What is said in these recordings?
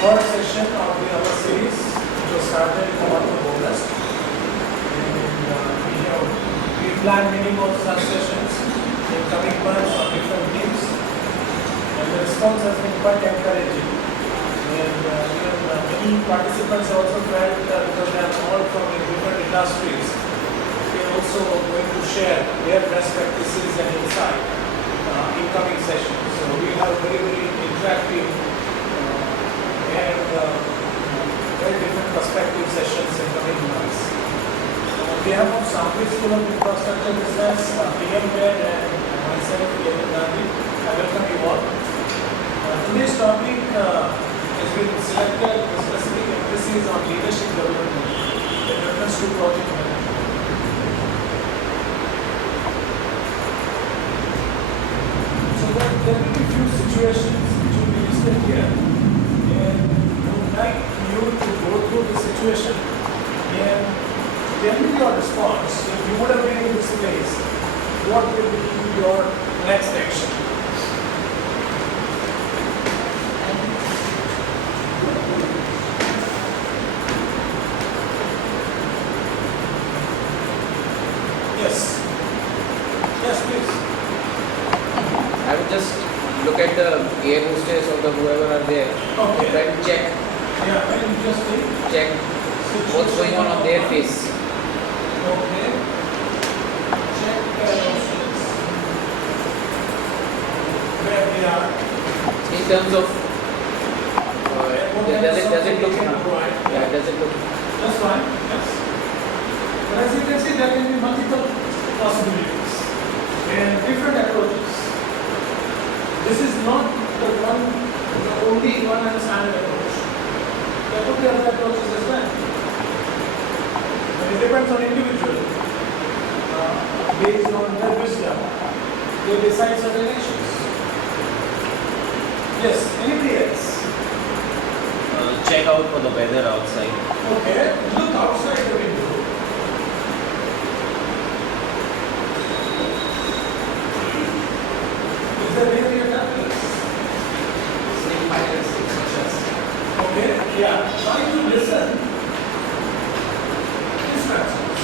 first session of our series, which was started in the month of August. And we plan many more such sessions in coming months on different themes. And the response has been quite encouraging. And many participants also felt because they are all from different industries, they are also going to share their best practices and insight in coming sessions. So we have very, very interactive and very different perspective sessions in coming months. On behalf of Sample School of Infrastructure Business, PMWare and myself, Ketan, Gandhi, I welcome you all. Today's topic has been selected with specific emphasis on leadership development in reference to project management. So there will be few situations which will be listed here, and I would like you to go through the situation and tell me your response. If you would have been in this place, what will be your next action? Yes. Yes, please. I would just look at the air hostess or the whoever are there. Okay. Try to check. Yeah, very interesting. Check what's going on their face. Okay. Check where we are. In terms of does it look? Yeah, does it look? That's fine. Yes. But as you can see, there can be multiple possibilities and different approaches. This is not the only one and standard approach. There could be other approaches as well. But it depends on individual. Based on their wisdom, they decide certain actions. Yes, anybody else? Check out for the weather outside. Okay, look outside the window. Is there really a turbulence? Okay, yeah. Try to listen. Distractions.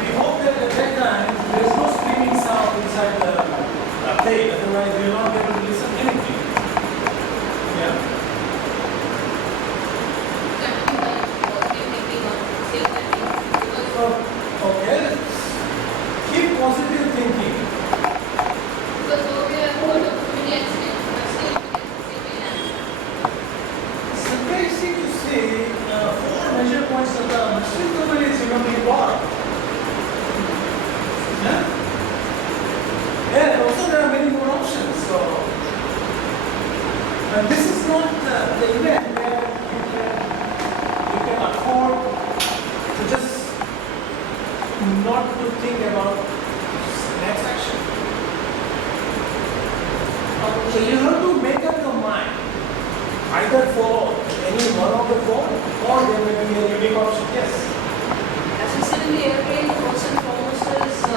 We hope that at that time there is no screaming sound inside the plane, otherwise we will not be able to listen anything. Yeah. Okay. Keep positive thinking. Surprising to see 4 measure points of the machine company is being bought. Yeah? Yeah, also there are many more options. So, this is not the event where you can afford to just not to think about next action. So you have to make up your mind. Either follow any one of the 4 or there may be a unique option. Yes. As we said in the airplane, first and foremost is we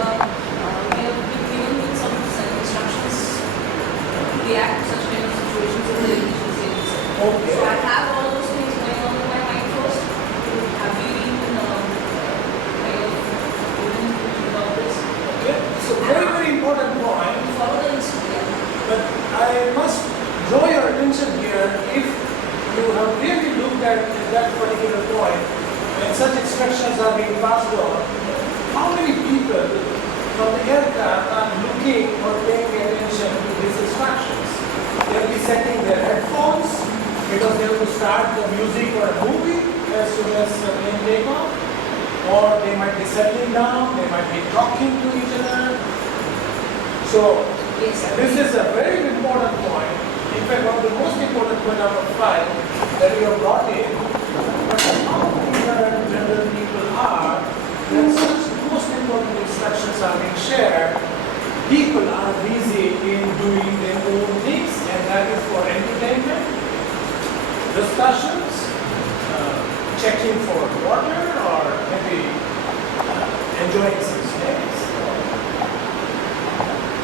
have been given with some instructions to react to such kind of situations in the initial stages. Okay. So I have all those things going on in my mind first. Have you been kind of thinking about this? Okay. So very, very important point. Follow the instruction. But I must draw your attention here, if you have really looked at that particular point, when such instructions are being passed on, how many people from the aircraft are looking or paying attention to these instructions? They will be setting their headphones because they have to start the music or a movie as soon as the plane take off, or they might be settling down, they might be talking to each other. So, Yes, sir. this is a very important point. In fact, one of the most important point out of 5 that you have brought in. But how ignorant general people are when such most important instructions are being shared, people are busy in doing their own things, and that is for entertainment, discussions, checking for water, or maybe enjoying some snacks.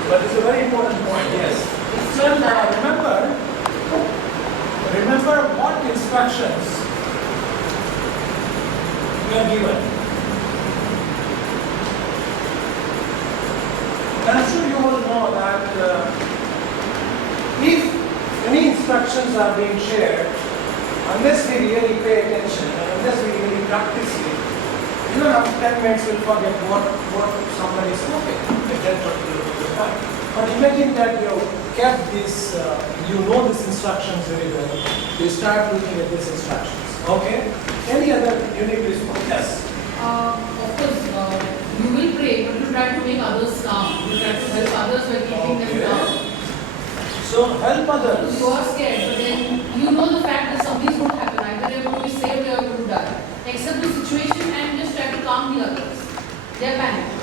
But it's a very important point, yes. So remember, remember what instructions we are given. And I'm sure you all know that if any instructions are being shared, unless we really pay attention and unless we really practice it, even after 10 minutes we'll forget what somebody is spoken at that particular time. But imagine that you kept this, you know these instructions very well, you start looking at these instructions. Okay? Any other unique response? Yes. Of course, you will pray, but you try to make others calm. You try to help others by keeping them calm. So help others. You are scared, but then you know the fact that something is going to happen. Either you are going to be saved or you are going to die. Accept the situation and just try to calm the others. They are panicked.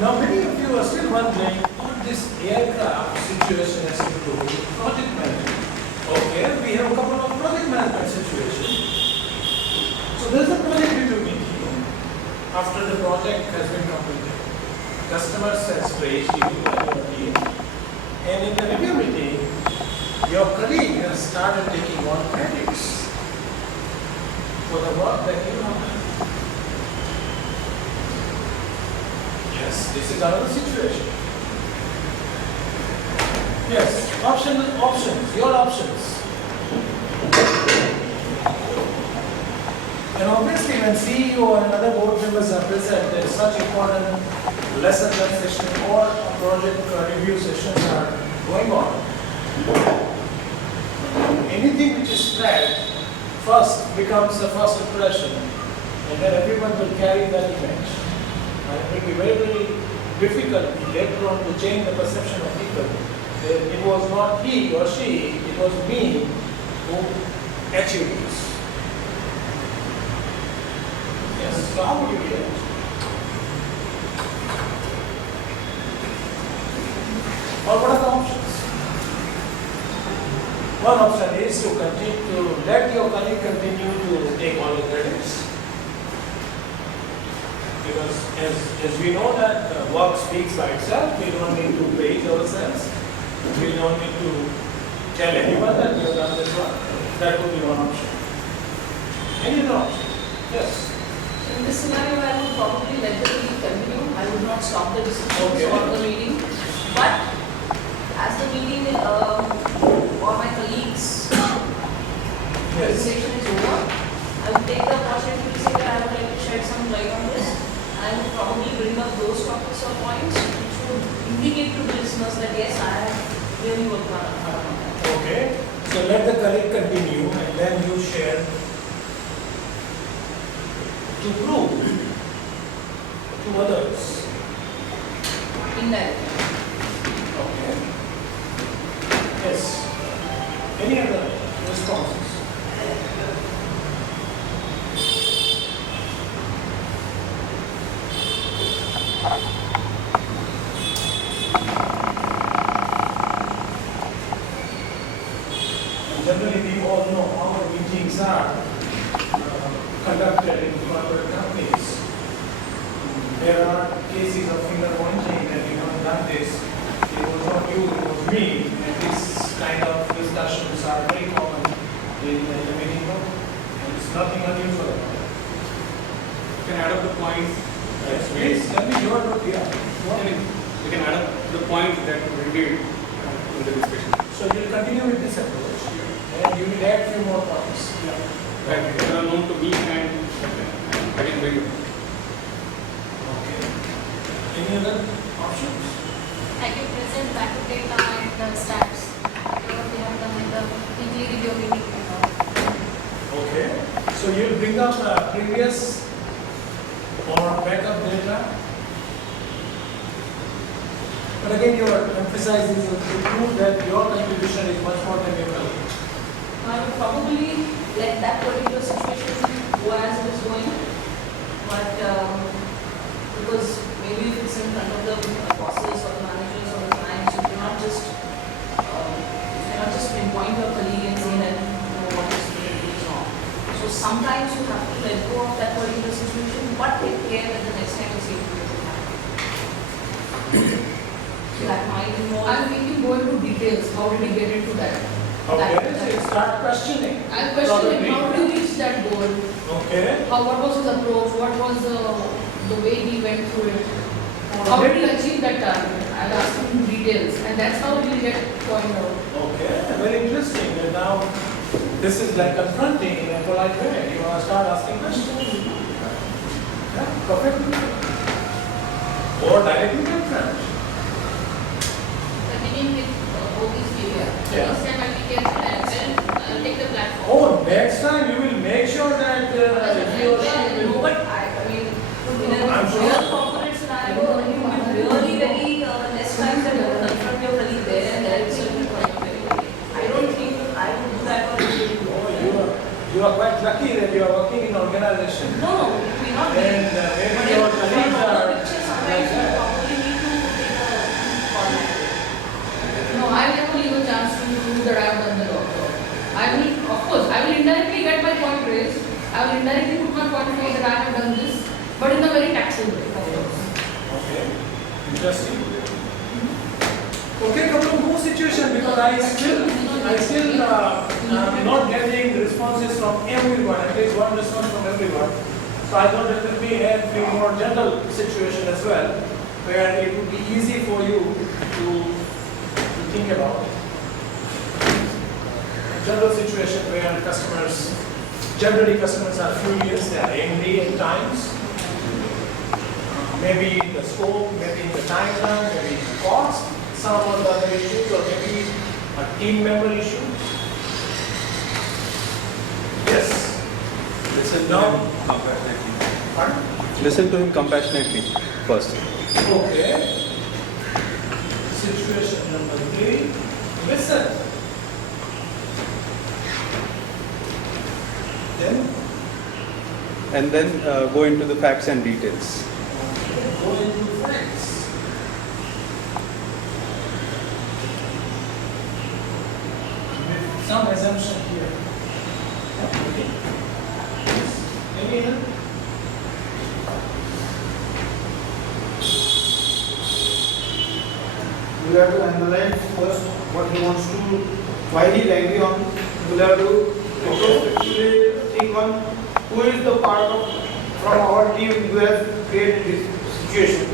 Now many of you are still wondering what this aircraft situation has to do with project management. Okay, we have a couple of project management situations. So there is a project review meeting after the project has been completed. Customer has praised you and your team, and in the review meeting, your colleague has started taking on credits for the work that you have done. Yes, this is another situation. Yes, options, your options. And obviously when CEO and other board members are present, there is such important lesson learned session or project review sessions are going on. Anything which is spread first becomes a first impression, and then everyone will carry that image. And it will be very, very difficult later on to change the perception of people. It was not he or she, it was me who achieved this. Yes, so how would you react? Or what are the options? One option is to continue to let your colleague continue to take all the credits. Because as we know that work speaks by itself, we don't need to praise ourselves. We don't need to tell anyone that we have done this work. That would be one option. Any other option? Yes. In this scenario, I would probably let the meeting continue. I would not stop the discussion Okay. or the meeting. But as the meeting or my colleagues' presentation is over, I would take the opportunity to say that I would like to shed some light on this. I would probably bring up those topics or points which would indicate to the listeners that yes, I have really worked hard on that. Okay. So let the colleague continue and then you share to prove to others. Indirectly. Okay. Yes. Any other responses? Generally, we all know how meetings are conducted in corporate companies. There are cases of finger pointing that you have done this. It was not you, it was me. And this kind of discussions are very common in the meeting room. And it's nothing unusual about it. You can add up the points. Yes, please, tell me your group here. You can add up the points that we did in the discussion. So you'll continue with this approach. And you will add few more points. That are known to me and that is very good. Okay. Any other options? I can present back to data and stats. What we have done in the weekly review meeting and all. Okay. So you'll bring up previous or backup data. But again, you are emphasizing to prove that your contribution is much more than your colleague. I would probably let that particular situation go as it is going, but because maybe if it's in front of the bosses or the managers or the clients, you cannot just pinpoint your colleague and say that what is wrong. So sometimes you have to let go of that particular situation, but take care that the next time the same situation happens. that might involve. I'll make him go into details. How did he get into that? Okay, so you start questioning. I'll question him. Probably. How did he reach that goal? Okay. What was his approach? What was the way he went through it? How did he achieve that target? I'll ask him details, and that's how he'll get point out. Okay, very interesting. And now, this is like confronting in a polite way. You want to start asking questions. Yeah, perfect. Or directly confront. Continuing with OB's area. Yeah. Next time I will take the platform. Oh, next time you will make sure that he or she No, will. but I mean, in I'm a sure. real corporate scenario, it would be really very less time that you would confront your colleague there and there itself you point very well. I don't think I would do that for you. Oh, you are quite lucky that you are working in organization. No, it may not be. And But maybe in your from colleagues the are picture, sometimes like you that. probably need to take a call like that. No, I never leave a chance to prove that I have done the job. I will, of course, I will indirectly get my point raised. I will indirectly put my point forward that I have done this, but in a very tactful way, of course. Okay, interesting. Okay, couple of more situations because I still not getting responses from everyone. At least one response from everyone. So I thought that will be a few more general situation as well, where it would be easy for you to think about. A general situation where generally customers are furious, they are angry at times. Maybe in the scope, maybe in the timeline, maybe in the cost, some of the other issues, or maybe a team member issue. Yes. Listen to Now- him compassionately. Pardon? Listen to him compassionately first. Okay. Situation number 3. Listen. Then And then go into the facts and details. go into facts. With some assumption here. Okay. Yes. Any help? You have to analyze first what he wants to, why he is angry on. You have to retrospectively think on who is the part of from our team who has created this situation.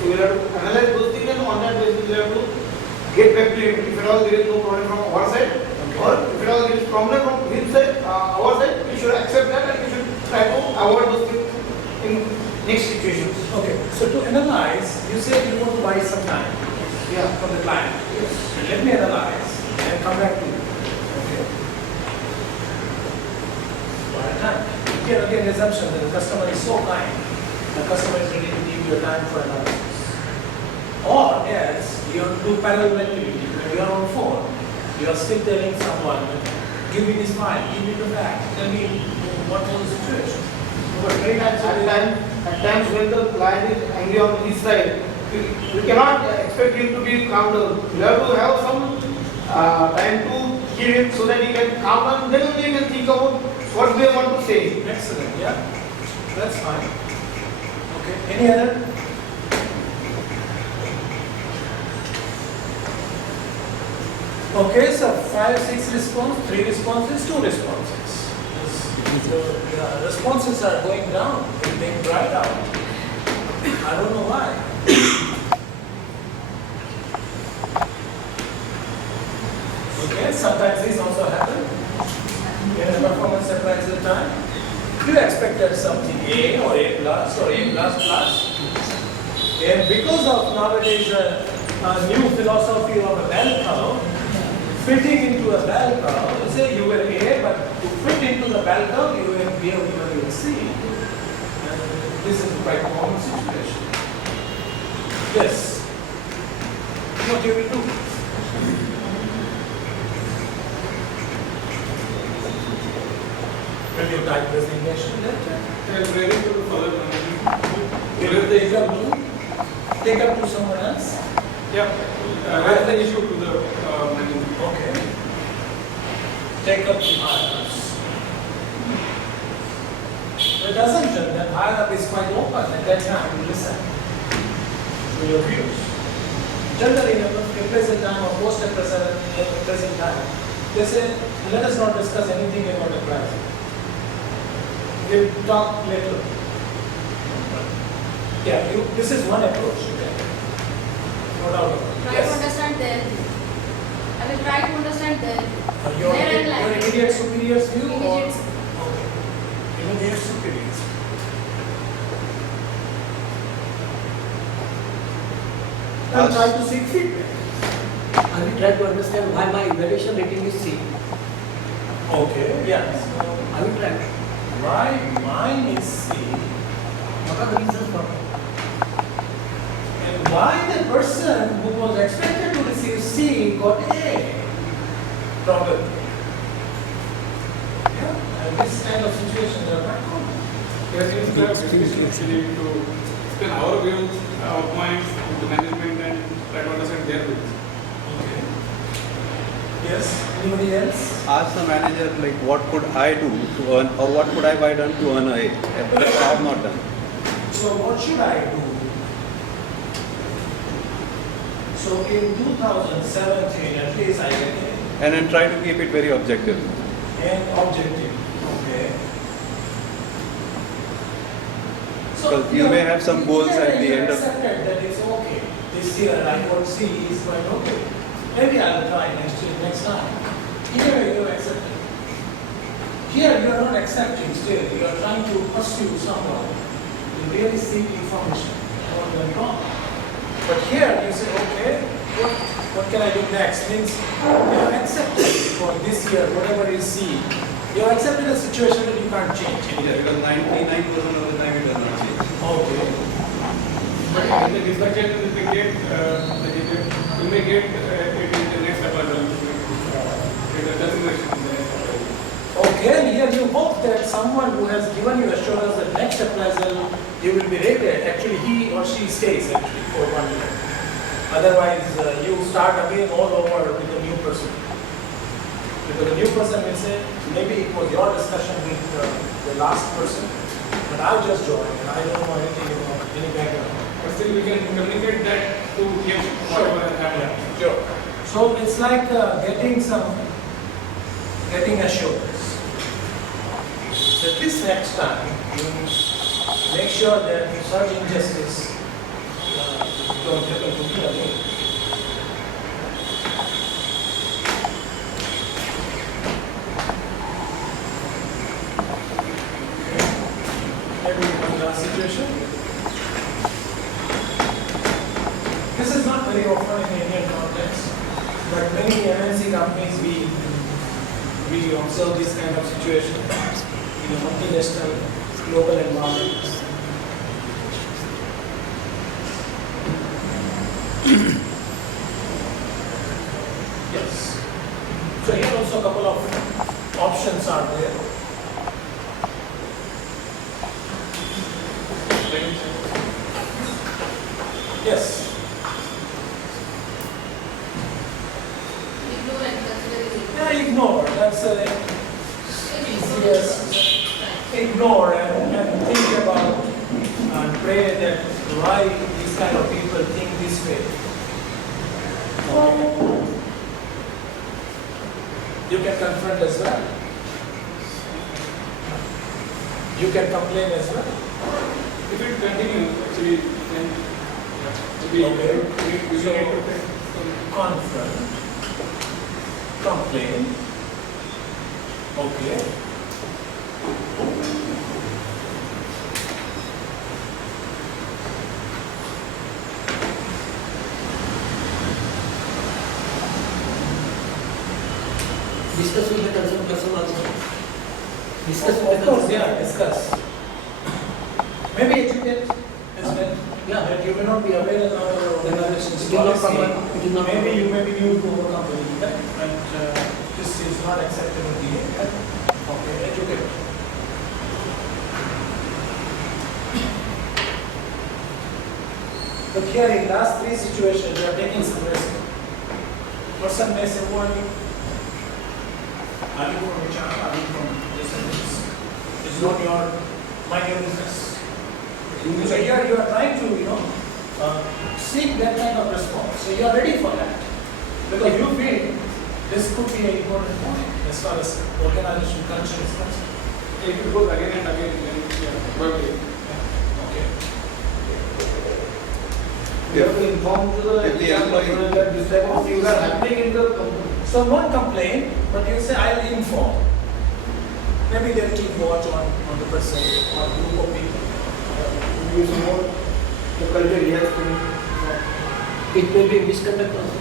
So you have to analyze those things and on that basis you have to get back to him. If at all there is no problem from our side, or if at all there is problem from his side, our side, we should accept that and we should try to avoid those things in next situations. Okay. So to analyze, you said you want to buy some time. Yeah. From the client. And let me analyze and come back to you. Okay. One at a time. Again, assumption that the customer is so kind, the customer is ready to give you time for analysis. Or else, you have to do parallel activity. When you are on phone, you are still telling someone, give me this file, give me the fact, tell me what was the situation. But many times, at times when the client is angry on his side, you cannot expect him to be calm down. You have to have some time to give him so that he can calm down. Then only he can think about what they want to say. Excellent, yeah. That's fine. Okay. Any other? Okay, so 5, 6 response, 3 responses, 2 responses. The responses are going down, they're being dried out. I don't know why. Okay, sometimes this also happens. In a performance appraisal time, you expected something A or A plus or A plus plus. And because of nowadays a new philosophy of a bell curve, fitting into a bell curve, you say you were A, but to fit into the bell curve, you were B or you were C. And this is quite a common situation. Yes. What you will do? Will you type resignation letter? I am ready for the further management. Will you take up to someone else? Yeah, raise the issue to the management. Okay. Take up the hires. The assumption that hire up is quite open at that time to listen to your views. Generally, in present time or post present time, they say, let us not discuss anything about the price. We'll talk later. Yeah, this is one approach. Okay. No doubt about it. Try to understand their view. I will try to understand their view. Your Their own your language. immediate superior's view or Immediate okay. Immediate superior's. And try to seek feedback. I will try to understand why my evaluation rating is C. Okay, yes. I will try. Why mine is C What are the reasons for it? and why the person who was expected to receive C got A? Probably. Yeah, and this kind of situations are quite common. Yes, it's the actually to explain our views, our points to the management and try to understand their views. Okay. Yes, anybody else? Ask the manager like what could I do to earn or what could I have done to earn a A that I have not done. So what should I do? So in 2017, at least I get A. And then try to keep it very objective. And objective. Okay. Because you may have some goals at the end of- accepted that it's okay. This year I got C is quite okay. Maybe I'll try next time. Here you have accepted. Here you are not accepting still. You are trying to pursue someone. You really seek information. What went wrong? But here you say, okay, what can I do next? Means you have accepted for this year, whatever you see. You have accepted a situation that you can't change. Yeah, because 99% of the time it does not change. Okay. But in the discussion, we get, you may get it in the next appraisal. It doesn't mention in the next appraisal. Okay, and here you hope that someone who has given you assurance that next appraisal you will be rated, actually he or she stays actually for 1 year. Otherwise, you start again all over with a new person. Because the new person will say, maybe it was your discussion with the last person, but I just joined and I don't know anything about any background. But still we can communicate that to him whatever has happened. Sure. So it's like getting assurance. So this next time, you make sure that such injustice don't happen to me again. Maybe one last situation. This is not very often in Indian context, but many MNC companies we observe this kind of situation in a multinational global environment. Yes. So here also a couple of options are there. Yes. Ignore and consider it. Yeah, ignore. That's yes. Ignore and think about and pray that why these kind of people think this way. Okay. You can confront as well. You can complain as well. If it continues, actually, then we Okay. we So, need to take some confront, complain. Okay. Discuss with the concerned person also. Discuss with Of the course, concerned. yeah, discuss. Maybe educate as well. Yeah. That you may not be aware of our organization's It is not policy. common. It is not Maybe common. you may be new to our company, right? And this is not acceptable behavior. Okay, educate. But here in last three situations, you are taking some risk. Person may say, who are you? Are you from HR? Are you from this and this? It's not your, mind your business. So here you are trying to, seek that kind of response. So you are ready for that. Because you feel this could be an important point as far as organization culture is concerned. If it goes again and again, then probably. Okay. We have to inform to the If the employee- that this type of things are happening in the company. So not complain, but you say I'll inform. Maybe they'll keep watch on the person or group of people. Use more the culture he has been. It may be misconduct also.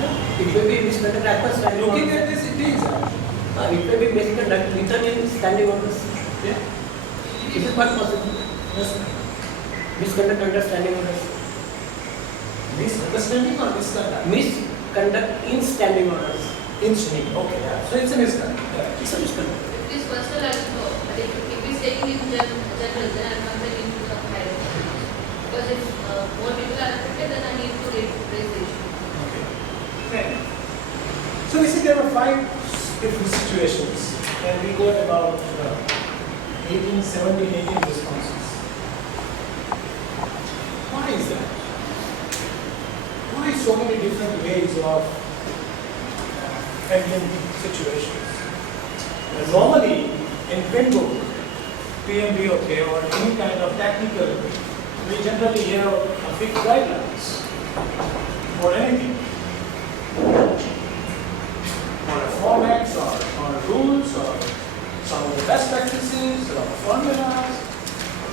Yeah. It may be misconduct at first. Looking at this, it is. It may be misconduct written in standing orders. Yeah. Is it quite possible? Yes. Misconduct under standing orders. Misunderstanding or misconduct? Misconduct in standing orders. Inching. Okay. Yeah. So it's a misconduct. Yeah. It's a misconduct. It is personal as well, but if it's taking in general, then I'm comparing into some higher. Because if more people are affected, then I need to raise the issue. Okay. Fair. So we see there were 5 different situations, and we got about 18 responses. Why is that? Why so many different ways of handling situations? Normally, in PIN PMBOK or any kind of technical, we generally have a fixed guidelines for anything. Or formats or rules or some of the best practices or formulas.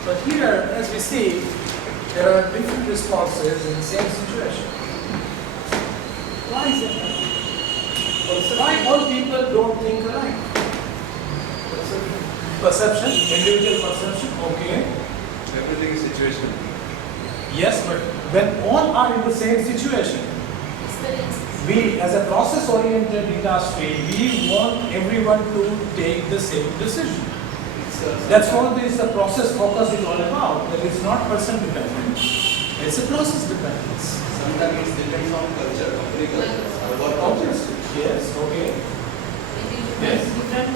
But here, as we see, there are different responses in the same situation. Why is it? Why all people don't think alike? Perception, individual perception, okay. Everything is situational. Yes, but when all are in the same situation, we as a process-oriented industry, we want everyone to take the same decision. That's what the process focus is all about. That is not person dependent. It's a process dependence. Sometimes it depends on culture, company culture, or work Obviously. Yes, okay. Yes. Different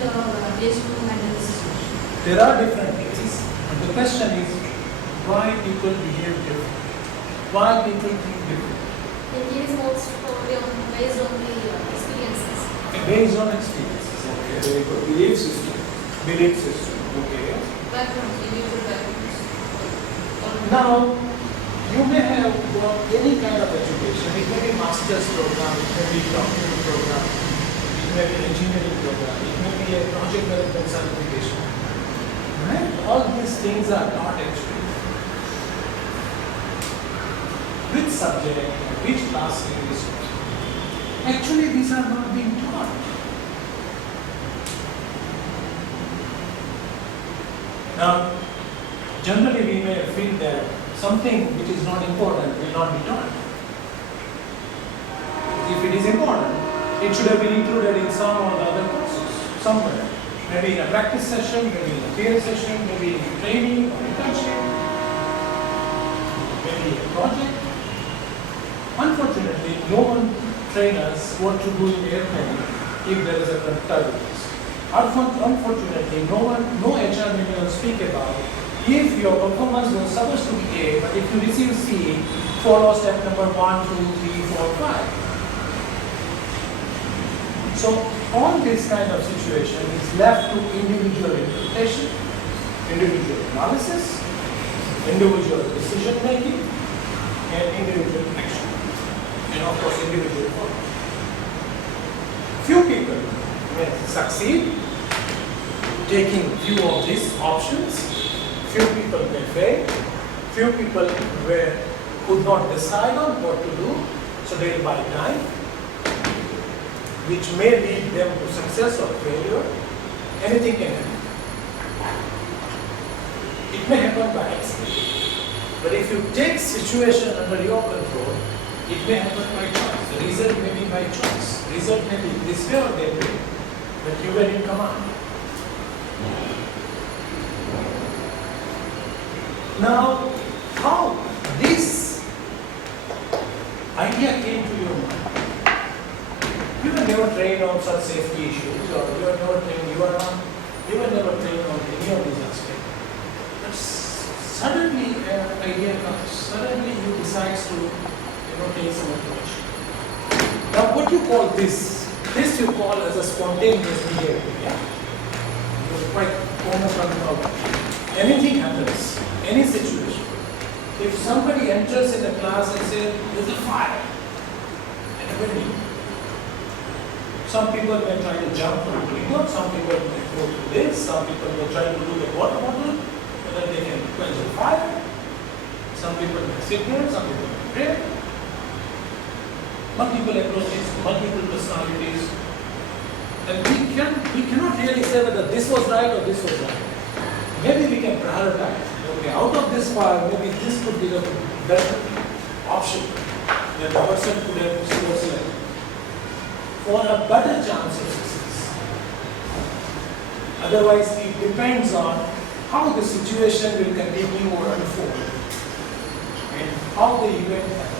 ways to handle the situation. There are different ways. And the question is, why people behave differently? Why people think differently? It is most probably based on the experiences. Based on experiences. Okay. Very good. Belief system. Belief system. Okay. Background, individual backgrounds. Now, you may have got any kind of education. It may be master's program, it may be doctoral program, it may be engineering program, it may be a project management certification. Right? All these things are not actually. Which subject, which classes, actually these are not being taught. Now, generally we may feel that something which is not important will not be taught. If it is important, it should have been included in some or the other courses, somewhere. Maybe in a practice session, maybe in a theory session, maybe in training or internship, maybe a project. Unfortunately, no one trains us what to do in airplane if there is a turbulence. Unfortunately, no HR will speak about if your performance was supposed to be A, but if you receive C, follow step number 1, 2, 3, 4, 5. So all this kind of situation is left to individual interpretation, individual analysis, individual decision making, and individual action. And of course, individual focus. Few people may succeed taking few of these options. Few people may fail. Few people could not decide on what to do, so they will buy time, which may lead them to success or failure. Anything can happen. It may happen by accident. But if you take situation under your control, it may happen by choice. The result may be by choice. Result may be this way or that way, but you were in command. Now, how this idea came to your mind? You were never trained on such safety issues, or you were never trained, you were never trained on any of these aspects. But suddenly an idea comes, suddenly you decide to, take some information. Now what you call this? This you call as a spontaneous behavior. Yeah? You're quite common about anything happens, any situation. If somebody enters in the class and says, there's a fire and a building. Some people may try to jump through the window, some people may go through this, some people may try to do the water bottle, so that they can quench the fire. Some people may sit there, some people may pray. Multiple approaches, multiple personalities. And we cannot really say whether this was right or this was right. Maybe we can prioritize. Okay, out of this fire, maybe this could be the better option that the person could have selected for a better chance of success. Otherwise, it depends on how the situation will continue or unfold and how the event happens.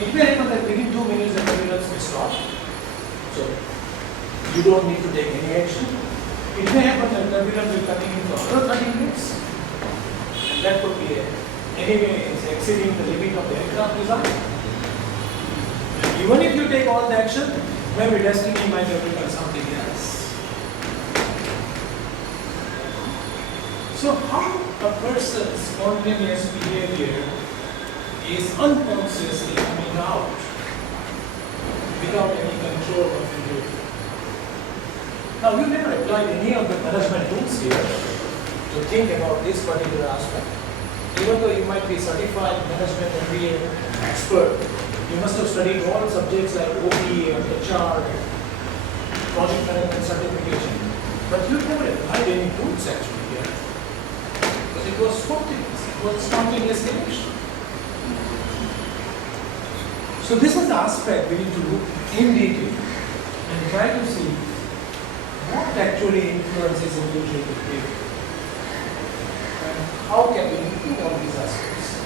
It may happen that within 2 minutes the turbulence may stop. So, you don't need to take any action. It may happen that turbulence will continue for another 30 minutes. And that could be anyway exceeding the limit of the aircraft design. Even if you take all the action, maybe destiny might have become something else. So how a person's spontaneous behavior is unconsciously coming out without any control of individual. Now we never applied any of the management tools here to think about this particular aspect. Even though you might be certified management MBA expert, you must have studied all subjects like OPA and HR, project management certification. But you never applied any tools actually here. Because it was spontaneous. It was spontaneous action. So this is the aspect we need to look in detail and try to see what actually influences individual behavior. And how can we improve on these aspects?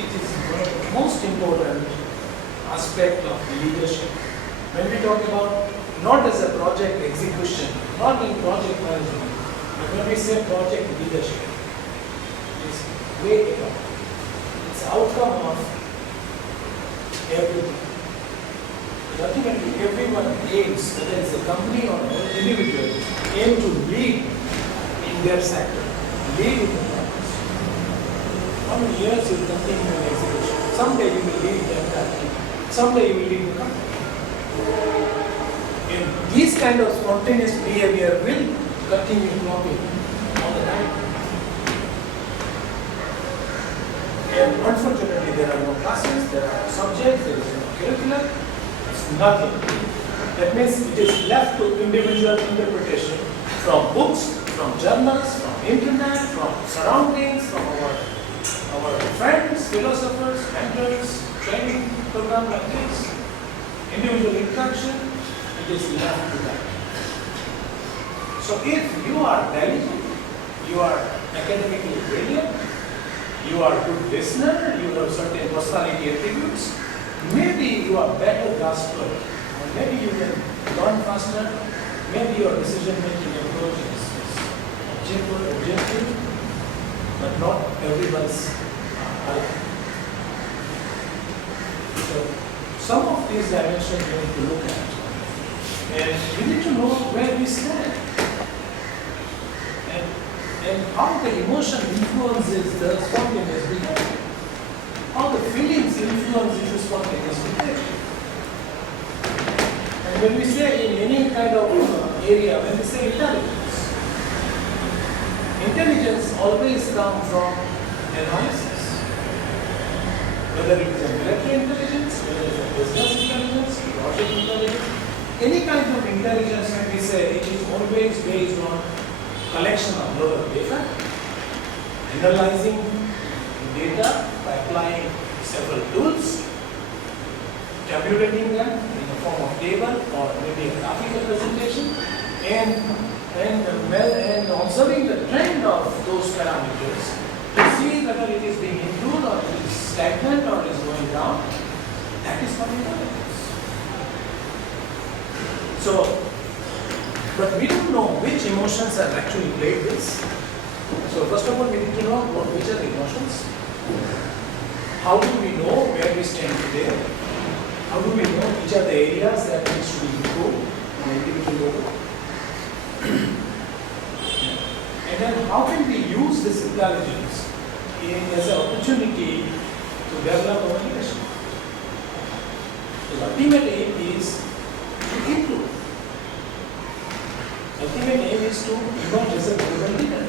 It is one of the most important aspect of leadership. When we talk about not as a project execution, not in project management, but when we say project leadership, it's way above. It's the outcome of everything. Ultimately, everyone aims, whether it's a company or an individual, aim to lead in their sector, lead in the practice. How many years you will continue in execution? Someday you will lead the entire team. Someday you will lead the company. And this kind of spontaneous behavior will continue flowing all the time. And unfortunately, there are no classes, there are no subjects, there is no curriculum, it's nothing. That means it is left to individual interpretation from books, from journals, from internet, from surroundings, from our friends, philosophers, mentors, training program like this, individual instruction, it is left to that. So if you are diligent, you are academically brilliant, you are a good listener, you have certain personality attributes, maybe you are better grasper, or maybe you can learn faster, maybe your decision-making approach is objective, but not everyone's alike. So some of these dimensions we need to look at, and we need to know where we stand. And how the emotion influences the spontaneous behavior. How the feelings influence the spontaneous behavior. And when we say in any kind of area, when we say intelligence always comes from analysis. Whether it is a military intelligence, whether it is a business intelligence, project intelligence, any kind of intelligence when we say it is always based on collection of lot of data, analyzing data by applying several tools, tabulating them in the form of table or maybe a graphical presentation, and observing the trend of those parameters to see whether it is being improved or it is stagnant or it is going down. That is what intelligence. So, but we don't know which emotions have actually played this. So first of all, we need to know which are the emotions. How do we know where we stand today? How do we know which are the areas that needs to be improved on an individual level? And then how can we use this intelligence as an opportunity to develop our leadership? The ultimate aim is to improve. Ultimate aim is to emerge as a global leader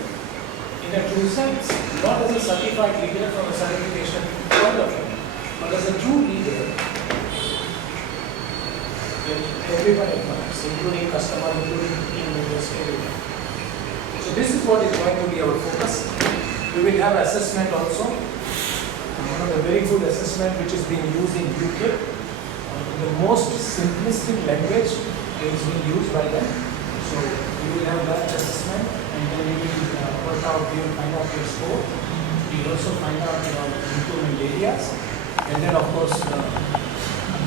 in a true sense, not as a certified leader from a certification point of view, but as a true leader that everybody admires, including customer, including team members, everyone. So this is what is going to be our focus. We will have assessment also. One of the very good assessment which is being used in UK. The most simplistic language is being used by them. So we will have that assessment, and then we will work out, we will find out your score. We will also find out your improvement areas. And then of course,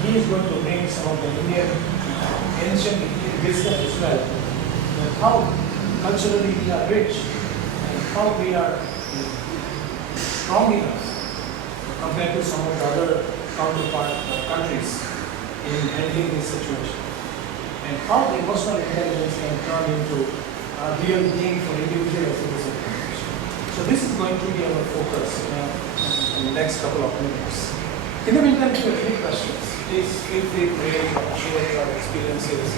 he is going to bring some of the Indian ancient wisdom as well. How culturally we are rich and how we are strong enough compared to some of the other counterpart countries in handling this situation, and how the emotional intelligence can turn into a real being for individual as well as organization. So this is going to be our focus in the next couple of minutes. In the meantime, if you have any questions, please feel free to raise or share your experiences.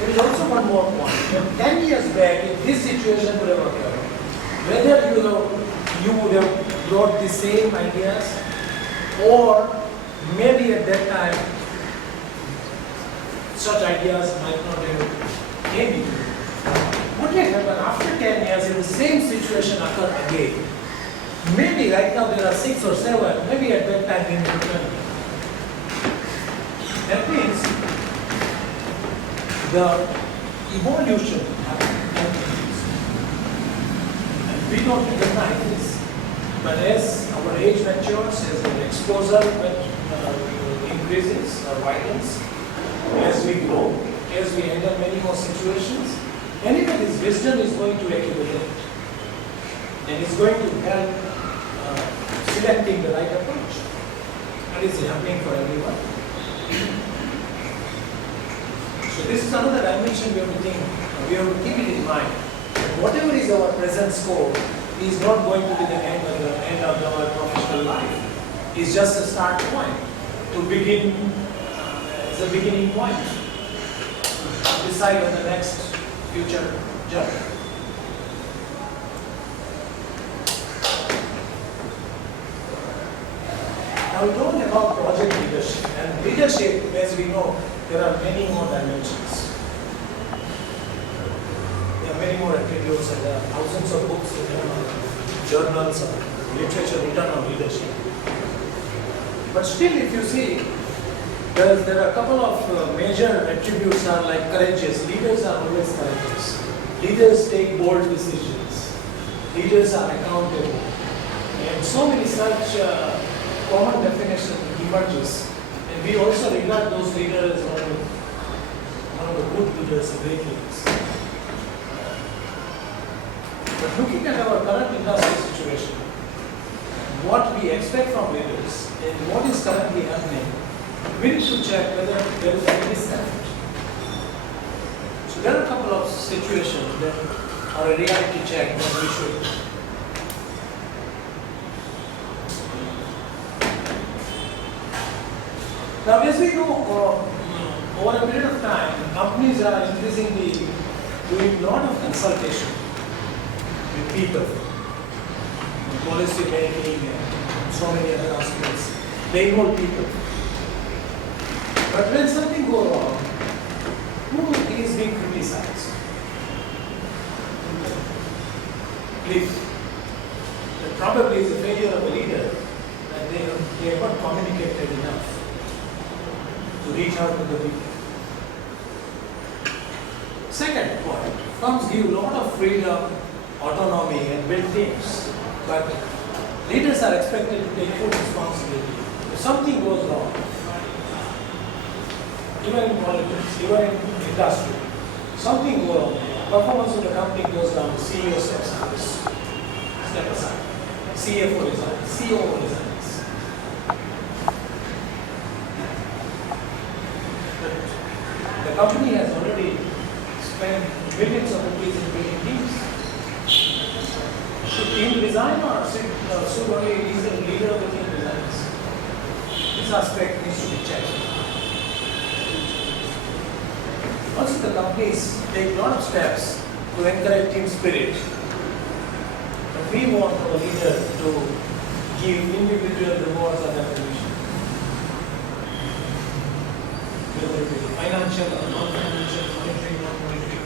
There is also one more point. 10 years back, if this situation would have occurred, whether you would have brought the same ideas, or maybe at that time, such ideas might not have came into you. What will happen after 10 years if the same situation occurred again? Maybe right now there are 6 or 7, maybe at that time there will be 20. That means the evolution happens. And we don't recognize this. But as our age matures, as the exposure increases or widens, as we grow, as we enter many more situations, anyway this wisdom is going to accumulate and is going to help selecting the right approach. That is happening for everyone. So this is another dimension we have to think, we have to keep it in mind. Whatever is our present scope is not going to be the end of our professional life. It's just a start point to begin as a beginning point to decide on the next future journey. Now we talk about project leadership, and leadership, as we know, there are many more dimensions. There are many more attributes, and there are thousands of books, journals, or literature written on leadership. But still, if you see, there are a couple of major attributes are like courageous. Leaders are always courageous. Leaders take bold decisions. Leaders are accountable. And so many such common definitions emerges. And we also regard those leaders as one of the good leaders, great leaders. But looking at our current industry situation, what we expect from leaders and what is currently happening, we need to check whether there is any disconnect. So there are a couple of situations that are a reality check that we should. Now, as we know, over a period of time, companies are increasingly doing a lot of consultation with people, policy making, and so many other aspects. They involve people. But when something goes wrong, who is being criticized? Please. That probably is a failure of a leader that they have not communicated enough to reach out to the people. Second point, firms give a lot of freedom, autonomy, and build teams, but leaders are expected to take full responsibility. If something goes wrong, even in politics, even in industry, something goes wrong, performance of the company goes down, CEO steps step aside, CFO resigns, COO resigns. But the company has already spent millions of rupees in building teams. Should team resign or should only leader of the team resigns? This aspect needs to be checked. Also, the companies take a lot of steps to encourage team spirit. But we want our leader to give individual rewards and recognition. Whether it be financial or non-financial, monetary, non-monetary.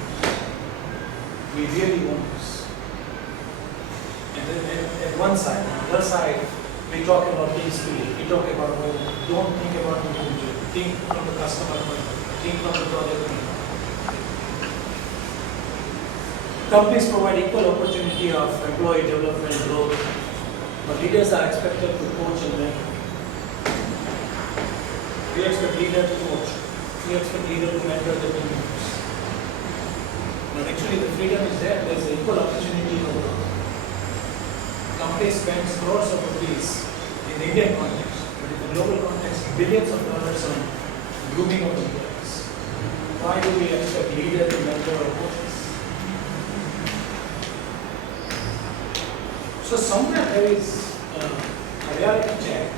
We really want this. And then at one side, on the other side, we talk about team spirit. We talk about, don't think about individual. Think from the customer point of view. Think from the project point of view. Companies provide equal opportunity of employee development growth, but leaders are expected to coach and mentor. We expect leaders to coach. We expect leaders to mentor the team members. But actually the freedom is there. There is an equal opportunity overall. Companies spend crores of rupees in the Indian context, but in the global context, billions of dollars on grooming of employees. Why do we expect leaders to mentor or coaches? So somewhere there is a reality check.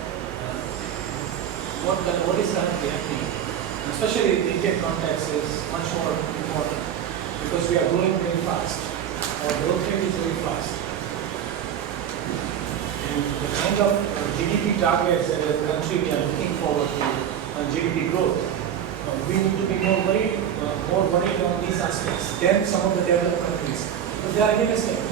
What is currently happening, especially in the Indian context, is much more important because we are growing very fast. Our growth rate is very fast. And the kind of GDP targets that as a country we are looking forward to GDP growth, we need to be more worried on these aspects than some of the developed countries. But they are against it.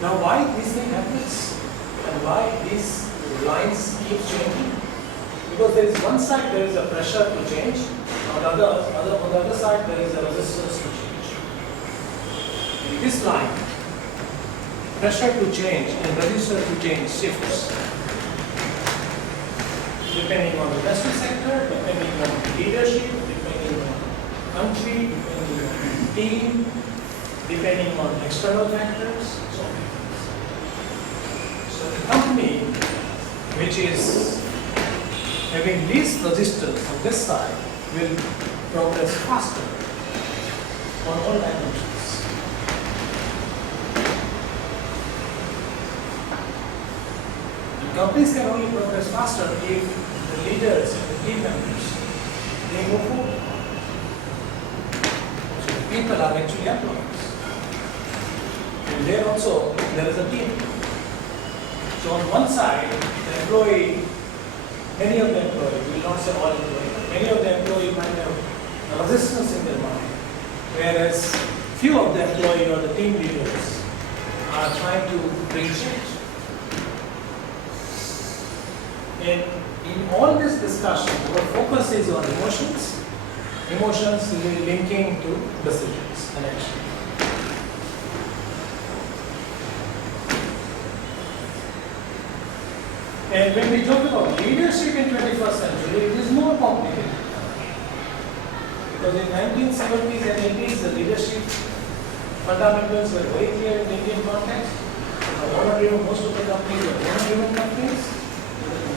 Now, why this thing happens and why these lines keep changing? Because there is one side there is a pressure to change, on the other side there is a resistance to change. In this line, pressure to change and resistance to change shifts. Depending on the industry sector, depending on leadership, depending on country, depending on team, depending on external factors, so on. So the company which is having least resistance on this side will progress faster on all dimensions. And companies can only progress faster if the leaders and the team members they move forward. So the people are actually employees. And there also there is a team. So on one side, the employee, many of the employees, we will not say all employees, but many of the employees might have a resistance in their mind, whereas few of the employees or the team leaders are trying to bring change. And in all this discussion, our focus is on emotions linking to decisions and action. And when we talk about leadership in 21st century, it is more complicated. Because in 1970s and 80s, the leadership fundamentals were very clear in the Indian context. Most of the companies were owner-driven companies,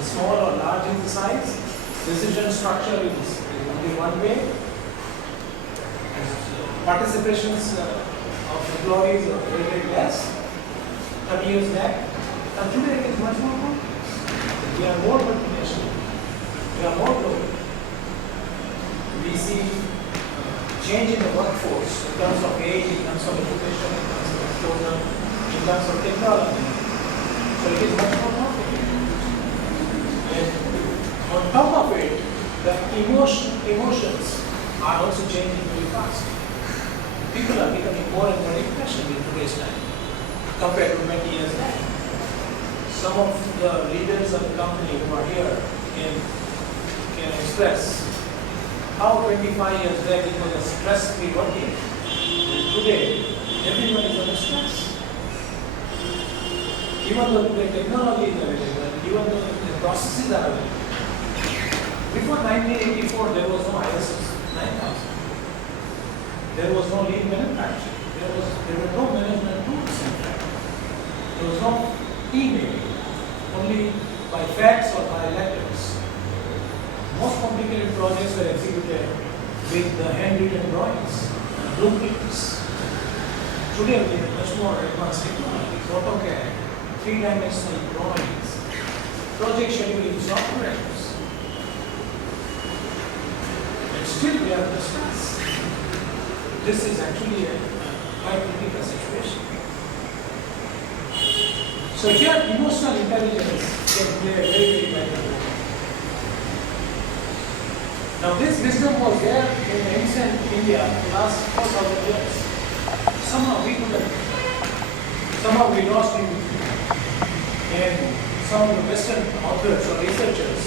small or large in size. Decision structure is only one way. Participations of employees are very, very less. 30 years back. And today it is much more complex. We are more multinational. We are more global. We see change in the workforce in terms of age, in terms of education, in terms of exposure, in terms of technology. So it is much more complicated. And on top of it, the emotions are also changing very fast. People are becoming more and more impassioned in today's time compared to 20 years back. Some of the leaders of the company who are here can express how 25 years back it was a stress-free working. Today, everyone is under stress. Even though the technology is available, even though the processes are available, Before 1984, there was no ISO 9000. There was no lean manufacturing. There were no management tools in fact. There was no email, only by fax or by letters. Most complicated projects were executed with the handwritten drawings and blueprints. Today we have much more advanced technologies, AutoCAD, three-dimensional drawings, project scheduling softwares. And still we have discussed. This is actually a quite critical situation. So here emotional intelligence can play a very vital role. Now this wisdom was there in ancient India for the last 4,000 years. Somehow we couldn't. Somehow we lost it. And some of the Western authors or researchers,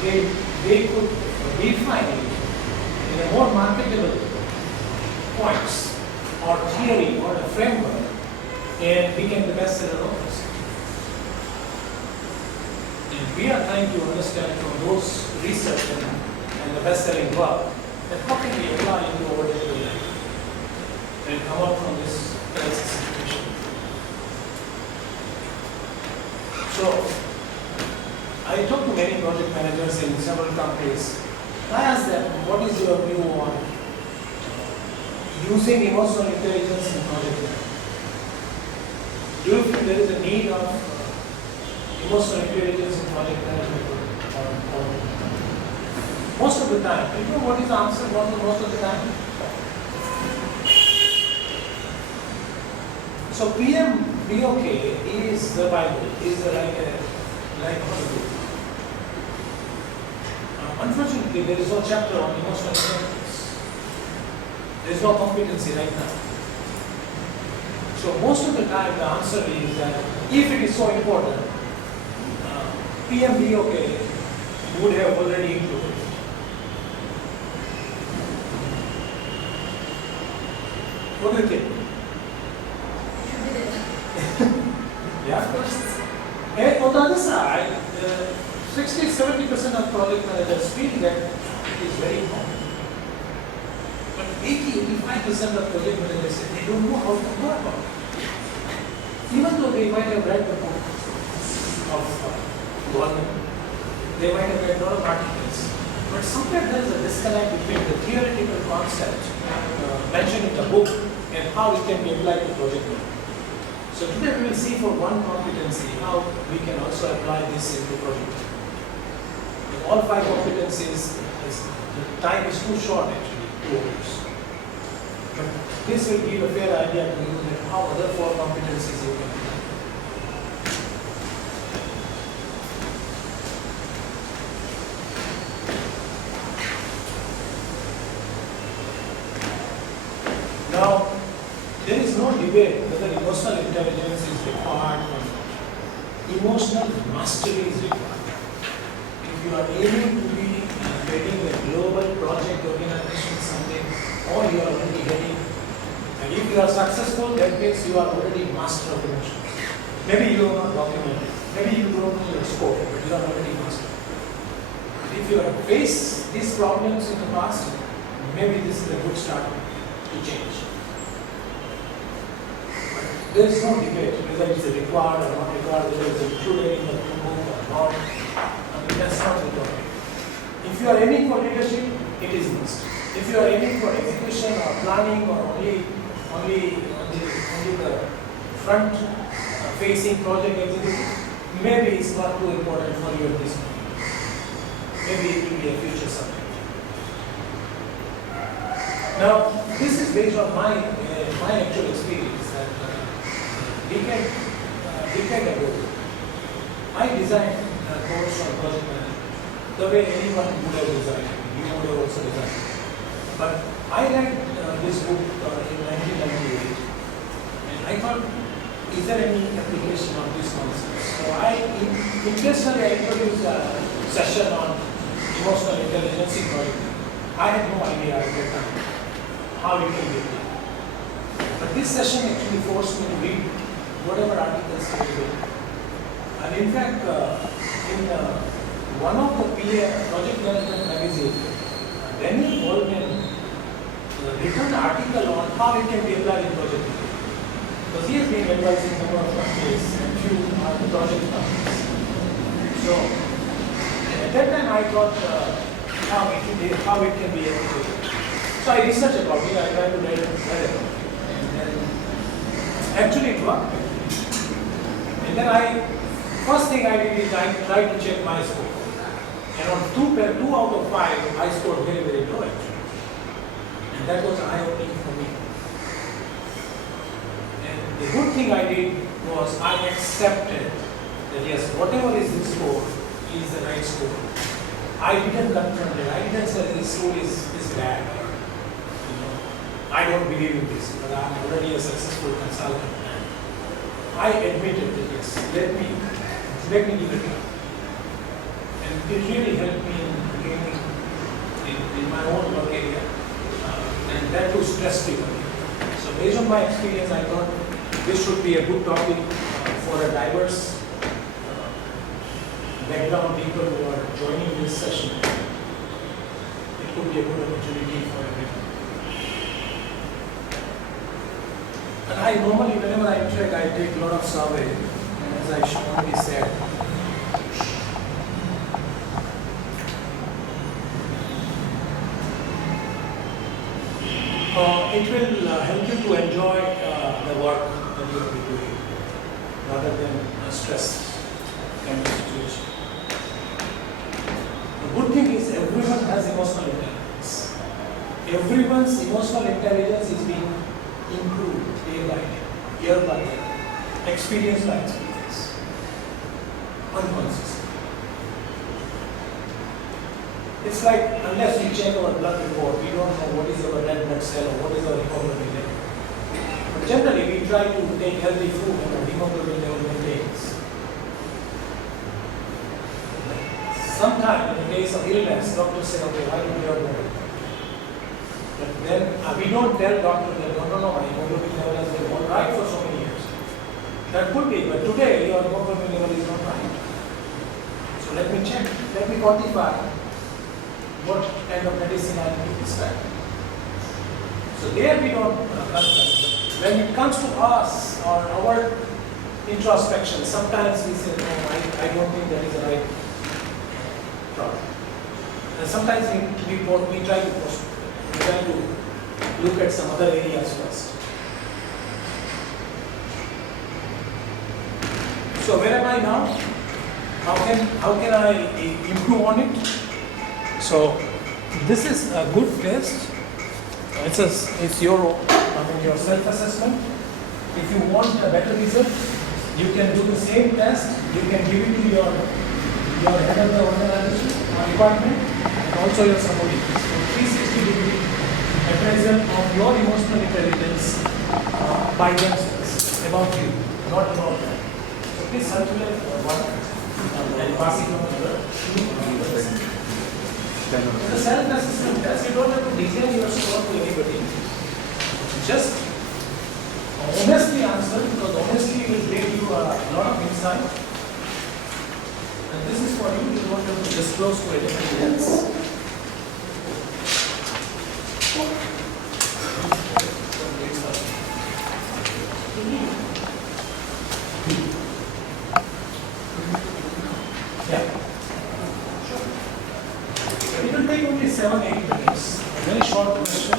they could define it in a more marketable points or theory or a framework and became the bestseller authors. And we are trying to understand from those research and the best-selling work that how can we apply into our daily life and come out from this crisis situation. So, I talked to many project managers in several countries. I asked them, what is your view on using emotional intelligence in project management? Do you feel there is a need of emotional intelligence in project management? Or most of the time, you know what is the answer most of the time? So PMBOK is the Bible, is the like Bible. Unfortunately, there is no chapter on emotional intelligence. There is no competency right now. So most of the time the answer is that if it is so important, PMBOK would have already included it. What do you think? Yeah? Of course. And on the other side, 60-70% of project managers feel that it is very important. But 80-85% of project managers say they don't know how to go about it. Even though they might have read the book of Gandhi, they might have read a lot of articles. But somewhere there is a disconnect between the theoretical concept mentioned in the book and how it can be applied to project management. So today we will see for one competency how we can also apply this into project management. With all 5 competencies, the time is too short actually, 2 hours. But this will give a fair idea to you that how other 4 competencies you can apply. Now, there is no debate whether emotional intelligence is required or not. Emotional mastery is required. If you are aiming to be getting a global project organization someday, or you are already heading, and if you are successful, that means you are already master of emotions. Maybe you are not documented, maybe you don't know your scope, but you are already master. If you have faced these problems in the past, maybe this is a good start to change. There is no debate whether it is required or not required, whether it is included in the book or not. I mean, that's not the topic. If you are aiming for leadership, it is must. If you are aiming for execution or planning or only the front facing project execution, maybe it's not too important for you at this point. Maybe it will be a future subject. Now, this is based on my actual experience that decade ago, I designed a course on project management the way anyone would have designed. You would have also designed. But I read this book in 1998, and I thought, is there any application of this concept? So intentionally I introduced a session on emotional intelligence in project management. I had no idea at that time how it can be applied. But this session actually forced me to read whatever articles I read. And in fact, in one of the project management magazine, Daniel Goldman written an article on how it can be applied in project management. Because he has been advising a number of companies and few are the project companies. So at that time I thought how it can be applied. So I researched about it, I tried to read it, and then actually it worked. And then first thing I did is I tried to check my score. And on 2 out of 5, I scored very, very low actually. And that was eye-opening for me. And the good thing I did was I accepted that yes, whatever is this score is the right score. I didn't confront it. I didn't say this score is bad. I don't believe in this, but I'm already a successful consultant. I admitted that yes, let me give it a try. And it really helped me in gaining in my own work area, and that was stress free. So based on my experience, I thought this should be a good topic for a diverse background people who are joining this session. It could be a good opportunity for everyone. And I normally, whenever I check, I take a lot of survey, and as I already said, it will help you to enjoy the work that you will be doing, rather than a stress kind of situation. The good thing is everyone has emotional intelligence. Everyone's emotional intelligence is being improved day by day, year by year, experience by experience, unconsciously. It's like unless we check our blood report, we don't know what is our red blood cell or what is our hemoglobin level. But generally, we try to take healthy food and our hemoglobin level maintains. Sometimes, in the case of illness, doctors say, okay, why don't you have blood? But then we don't tell doctor that, no, my hemoglobin level has been all right for so many years. That could be, but today your hemoglobin level is not right. So let me check, let me quantify what kind of medicine I need to prescribe. So there we don't consult. When it comes to us or our introspection, sometimes we say, no, I don't think that is the right problem. And sometimes we try to look at some other areas first. So where am I now? How can I improve on it? So this is a good test. It's your self-assessment. If you want a better result, you can do the same test. You can give it to your head of the organization or department and also your subordinates. So 360-degree appraisal of your emotional intelligence by themselves, about you, not about them. So please circulate one and pass it on to the It's a self-assessment test. You don't have to design your score to anybody. Just honestly answer, because honesty will bring you a lot of insight. And this is for you. You don't have to disclose to anybody else. Yeah. It will take only 7-8 minutes. A very short question.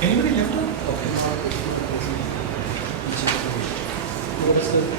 Anybody left out? Okay.